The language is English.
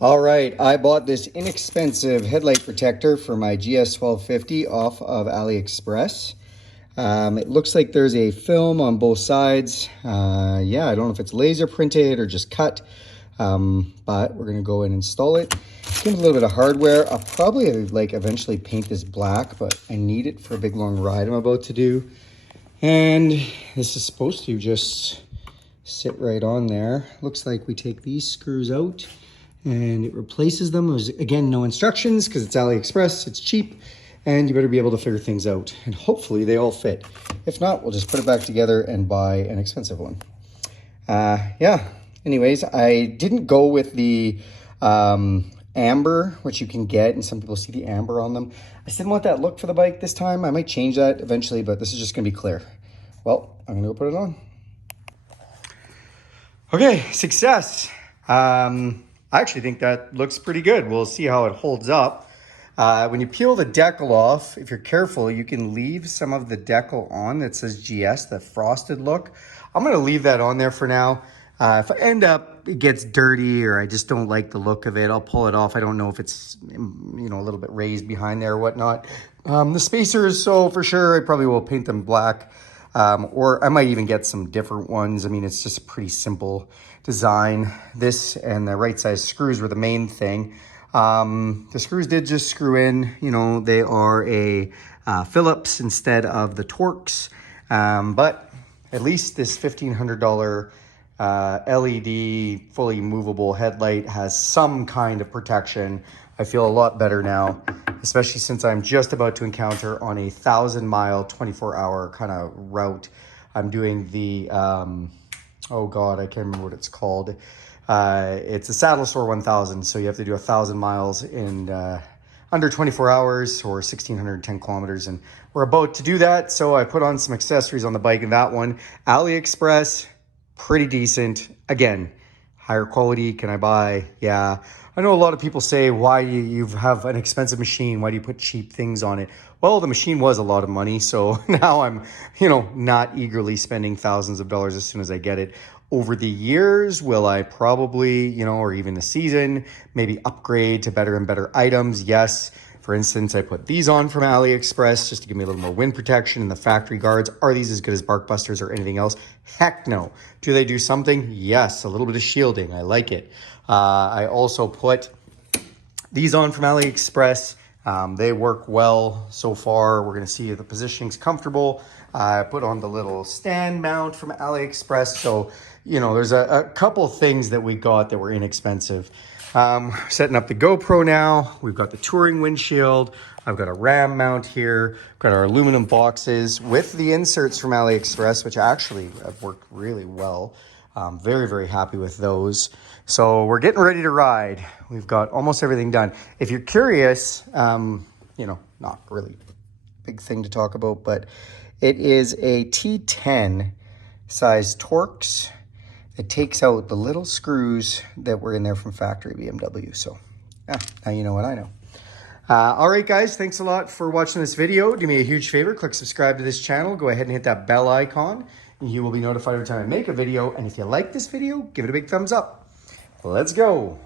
All right, I bought this inexpensive headlight protector for my GS 1250 off of AliExpress. It looks like there's a film on both sides. Yeah, I don't know if it's laser printed or just cut, but we're gonna go and install it. Came with a little bit of hardware. I'll probably eventually paint this black, but I need it for a big long ride I'm about to do. And this is supposed to just sit right on there. Looks like we take these screws out and it replaces them. There's, again, no instructions because it's AliExpress, it's cheap, and you better be able to figure things out. And hopefully they all fit. If not, we'll just put it back together and buy an expensive one. Yeah, anyways, I didn't go with the amber, which you can get, and some people see the amber on them. I just didn't want that look for the bike this time. I might change that eventually, but this is just gonna be clear. Well, I'm gonna go put it on. Okay, success. I actually think that looks pretty good. We'll see how it holds up. When you peel the decal off, if you're careful, you can leave some of the decal on that says GS, the frosted look. I'm gonna leave that on there for now. If I end up, it gets dirty or I just don't like the look of it, I'll pull it off. I don't know if it's, you know, a little bit raised behind there or whatnot. The spacers, so for sure, I probably will paint them black. Or I might even get some different ones. I mean, it's just a pretty simple design. This and the right size screws were the main thing. The screws did just screw in, you know, they are a Phillips instead of the Torx. But at least this $1,500 LED fully movable headlight has some kind of protection. I feel a lot better now, especially since I'm just about to encounter on a 1,000-mile, 24-hour kind of route. I'm doing the, oh God, I can't remember what it's called. It's a Saddle Sore 1000, so you have to do 1,000 miles in under 24 hours or 1,610 kilometers, and we're about to do that, so I put on some accessories on the bike in that one. AliExpress, pretty decent. Again, higher quality, can I buy? Yeah. I know a lot of people say, why you have an expensive machine, why do you put cheap things on it? Well, the machine was a lot of money, so now I'm, you know, not eagerly spending thousands of dollars as soon as I get it. Over the years, will I probably, you know, or even the season, maybe upgrade to better and better items? Yes. For instance, I put these on from AliExpress just to give me a little more wind protection, and the factory guards. Are these as good as bark busters or anything else? Heck no. Do they do something? Yes, a little bit of shielding. I like it. I also put these on from AliExpress. They work well so far. We're going to see if the positioning's comfortable. I put on the little stand mount from AliExpress. So, you know, there's a couple things that we got that were inexpensive. Setting up the GoPro now. We've got the touring windshield. I've got a RAM mount here. We've got our aluminum boxes with the inserts from AliExpress, which actually have worked really well. Very, very happy with those. So we're getting ready to ride. We've got almost everything done. If you're curious, you know, not really a big thing to talk about, but it is a T10 size Torx. It takes out the little screws that were in there from factory Bmw. So yeah, now you know what I know. All right, guys, thanks a lot for watching this video. Do me a huge favor, click subscribe to this channel. Go ahead and hit that bell icon, and you will be notified every time I make a video. And if you like this video, give it a big thumbs up. Let's go.